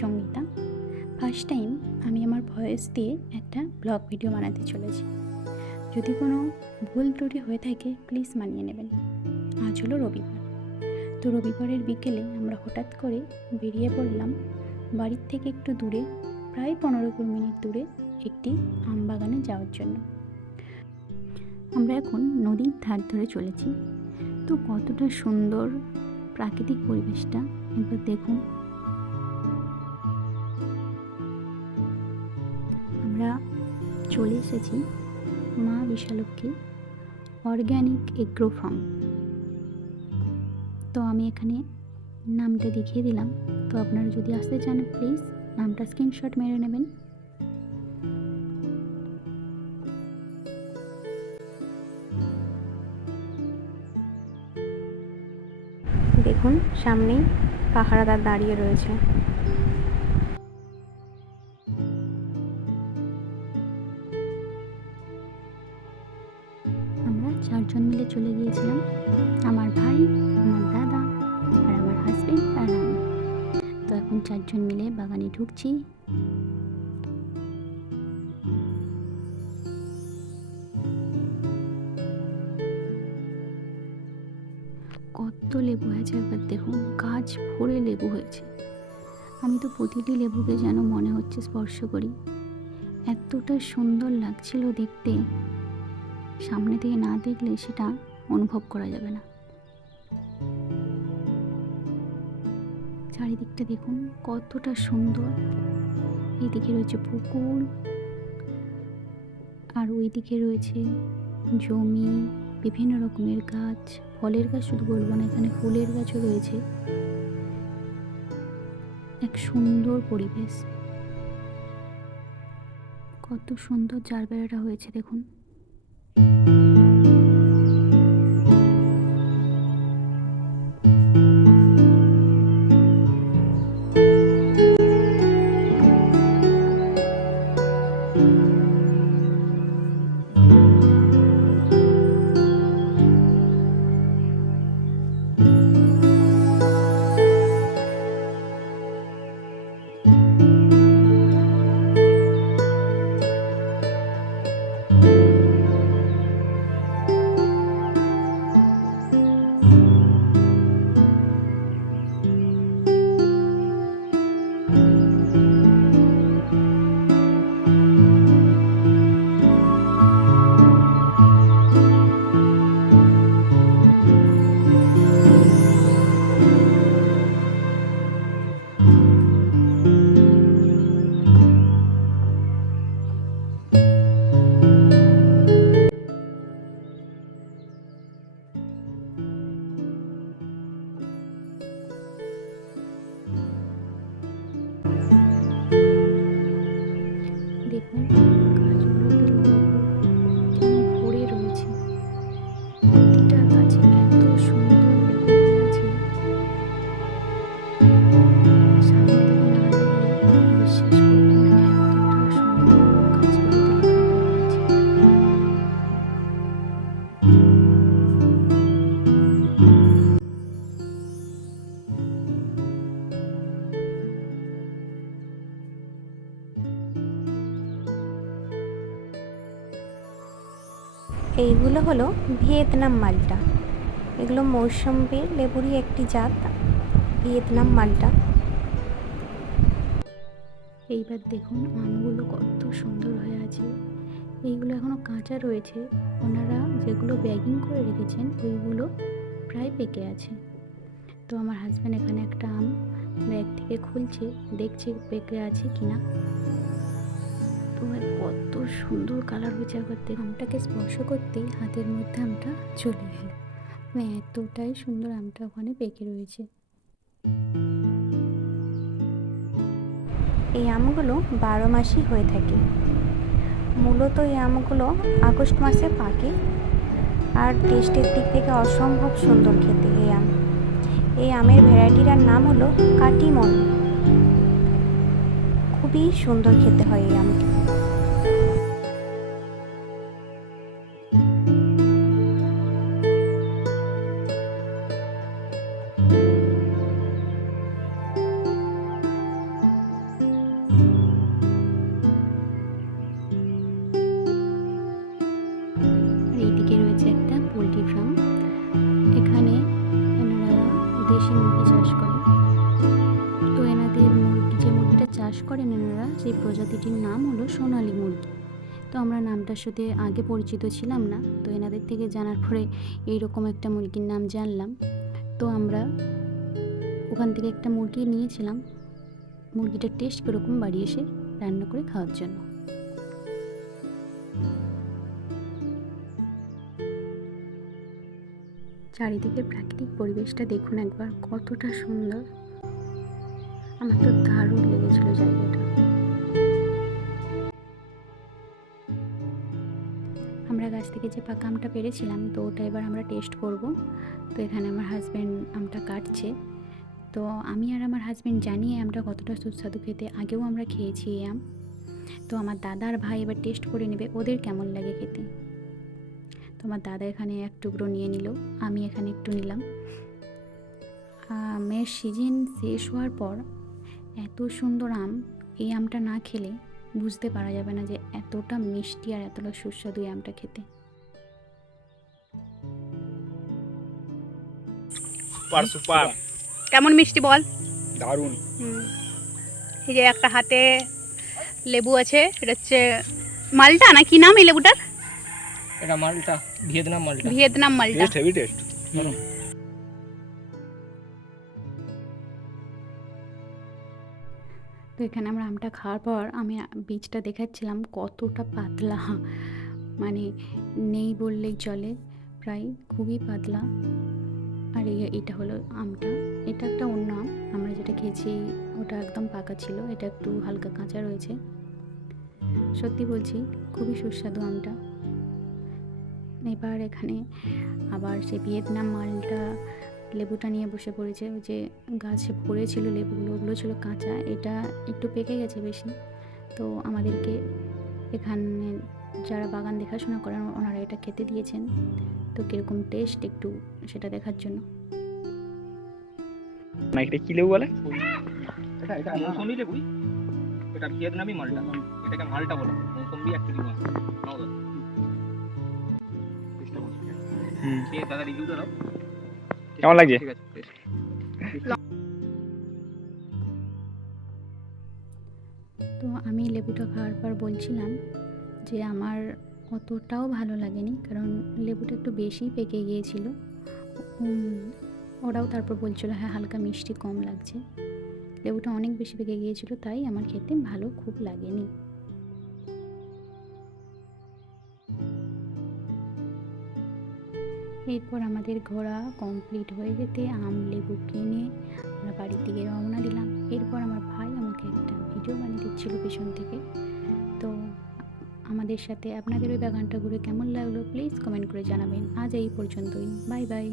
Sangeeta. First time আমি আমার voice দিয়ে একটা ব্লগ ভিডিও বানাতে চলেছি। যদি কোনো ভুল ত্রুটি হয়ে থাকে প্লিজ মানিয়ে নেবেন। আজ হলো রবিবার, তো রবিবারের বিকেলে আমরা হঠাৎ করে বেরিয়ে পড়লাম বাড়ির থেকে একটু দূরে, প্রায় 15-20 মিনিট দূরে একটি আম বাগানে যাওয়ার জন্য। আমরা এখন নদীর ধার ধরে চলেছি। তো কতটা সুন্দর প্রাকৃতিক পরিবেশটা একবার দেখুন। আমরা চলে এসেছি মা বিশালক্ষী অর্গ্যানিক এগ্রো ফার্ম। তো আমি এখানে নামটা দেখিয়ে দিলাম, তো আপনারা যদি আসতে চান প্লিজ নামটা স্ক্রিনশট মেরে নেবেন। দেখুন সামনেই পাহারাদার দাঁড়িয়ে রয়েছে। আমরা 4 জন মিলে চলে গিয়েছিলাম, আমার ভাই, আমার দাদা আর আমার হাজবেন্ড আর আমি। তো এখন 4 জন মিলে বাগানে ঢুকছি। কত লেবু হয়েছে একবার দেখুন, গাছ ভরে লেবু হয়েছে। আমি তো প্রতিটি লেবুকে যেন মনে হচ্ছে স্পর্শ করি, এতটা সুন্দর লাগছিল দেখতে। সামনে থেকে না দেখলে সেটা অনুভব করা যাবে না। চারিদিকটা দেখুন কতটা সুন্দর। এইদিকে রয়েছে পুকুর আর ওইদিকে রয়েছে জমি, বিভিন্ন রকমের গাছ, ফলের গাছ শুধু বলবো না, এখানে ফুলের গাছও রয়েছে। এক সুন্দর পরিবেশ, কত সুন্দর জারবেরাটা হয়েছে দেখুন। দেখুন গাছগুলোতে লেবু যেন ভরে রয়েছে, প্রতিটা গাছে এত সুন্দর লেবু হয়েছে, সামনে থেকে না দেখলে বিশ্বাস করবেন না এতটা সুন্দর গাছগুলোতে লেবু হয়েছে। এইগুলো হলো ভিয়েতনাম মাল্টা। এগুলো মৌসুমী লেবুরই একটি জাত, ভিয়েতনাম মাল্টা। এইবার দেখুন আমগুলো কত সুন্দর হয়ে আছে। এইগুলো এখনো কাঁচা রয়েছে, ওনারা যেগুলো ব্যাগিং করে রেখেছেন ওইগুলো প্রায় পেকে আছে। তো আমার হাজব্যান্ড এখানে একটা আম ব্যাগ থেকে খুলছে, দেখছে পেকে আছে কিনা। তো কত সুন্দর কালার হয়েছে একবার দেখুন। আমটাকে স্পর্শ করতেই হাতের মধ্যে আমটা চলে গেল, এতটাই সুন্দর আমটা ওখানে পেকে রয়েছে। এই আমগুলো 12 মাসই হয়ে থাকে। মূলত এই আমগুলো আগস্ট মাসে পাকে, আর টেস্টের দিক থেকে অসম্ভব সুন্দর খেতে এই আম। এই আমের ভ্যারাইটিটার নাম হলো কাটিমন। খুবই সুন্দর খেতে হয় এই আমটি। চাষ করেন এনারা সেই প্রজাতিটির নাম হলো সোনালী মুরগি। তো আমরা নামটার সাথে আগে পরিচিত ছিলাম না, তো এনাদের থেকে জানার পরে এইরকম একটা মুরগির নাম জানলাম। তো আমরা ওখান থেকে একটা মুরগি নিয়েছিলাম, মুরগিটার টেস্ট কীরকম বাড়ি এসে রান্না করে খাওয়ার জন্য। চারিদিকের প্রাকৃতিক পরিবেশটা দেখুন একবার, কতটা সুন্দর। আমার তো দারুণ লেগেছিল জায়গাটা। আমরা গাছ থেকে যে পাকা আমটা পেরেছিলাম, তো ওটা এবার আমরা টেস্ট করব। তো এখানে আমার হাজব্যান্ড আমটা কাটছে। তো আমি আর আমার হাজব্যান্ড জানি এই আমটা কতটা সুস্বাদু খেতে, আগেও আমরা খেয়েছি এই আম। তো আমার দাদা আর ভাই এবার টেস্ট করে নেবে ওদের কেমন লাগে খেতে। তো আমার দাদা এখানে এক টুকরো নিয়ে নিল, আমি এখানে একটু নিলাম। আমের সিজন শেষ হওয়ার পর এত সুন্দর আম, এই আমটা না খেলে বুঝতে পারা যাবে না যে এতটা মিষ্টি আর এতটা সুস্বাদু এই আমটা খেতে। সুপার সুপার, কেমন মিষ্টি বল? দারুণ। এই যে একটা হাতে লেবু আছে, এটা হচ্ছে মালটা না কি নাম এই লেবুটার? এটা মালটা, ভিয়েতনাম মালটা। ভিয়েতনাম মালটা। Taste heavy taste. তো এখানে আমরা আমটা খাওয়ার পর আমি বীজটা দেখাচ্ছিলাম কতটা পাতলা, মানে নেই বললেই চলে, প্রায় খুবই পাতলা। আর এটা হলো আমটা, এটা একটা অন্য আম, আমরা যেটা খেয়েছি ওটা একদম পাকা ছিল, এটা একটু হালকা কাঁচা রয়েছে। সত্যি বলছি খুবই সুস্বাদু আমটা। এবার এখানে আবার সে ভিয়েতনাম মালটা লেবুটা নিয়ে বসে পড়েছে। ওই যে গাছে ভরেছিল লেবুগুলো, ওগুলো ছিল কাঁচা, এটা একটু পেকে গেছে বেশি। তো আমাদেরকে এখানে যারা বাগান দেখাশোনা করেন ওনারা এটা খেতে দিয়েছেন। তো কীরকম টেস্ট একটু সেটা দেখার জন্য। না এটা কি লেবু বলে? এটা এটা মৌসুমী লেবু, এটা ভিয়েতনামি মালটা, এটাকে মালটা বলে। মৌসুমী অ্যাকচুয়ালি মাল। নাও দাও। চেষ্টা করো। খেয়ে দাদা রিভিউটা দাও। কেমন লাগছে? ঠিক আছে। তো আমি লেবুটা খাওয়ার পর বলছিলাম যে আমার অতটাও ভালো লাগেনি, কারণ লেবুটা একটু বেশি পেকে গিয়েছিল। ওরাও তারপর বলছিল হ্যাঁ হালকা মিষ্টি কম লাগছে, লেবুটা অনেক বেশি পেকে গিয়েছিল, তাই আমার খেতে ভালো খুব লাগেনি। এরপর আমাদের ঘোরা কমপ্লিট হয়ে যেতে আম লেবু কিনে আমরা বাড়ির দিকে রওনা দিলাম। এরপর আমার ভাই আমাকে একটা ভিডিও বানিয়ে দিচ্ছিল পেছন থেকে। তো আমাদের সাথে আপনাদের ওই বাগানটা ঘুরে কেমন লাগলো প্লিজ কমেন্ট করে জানাবেন। আজ এই পর্যন্তই, বাই বাই।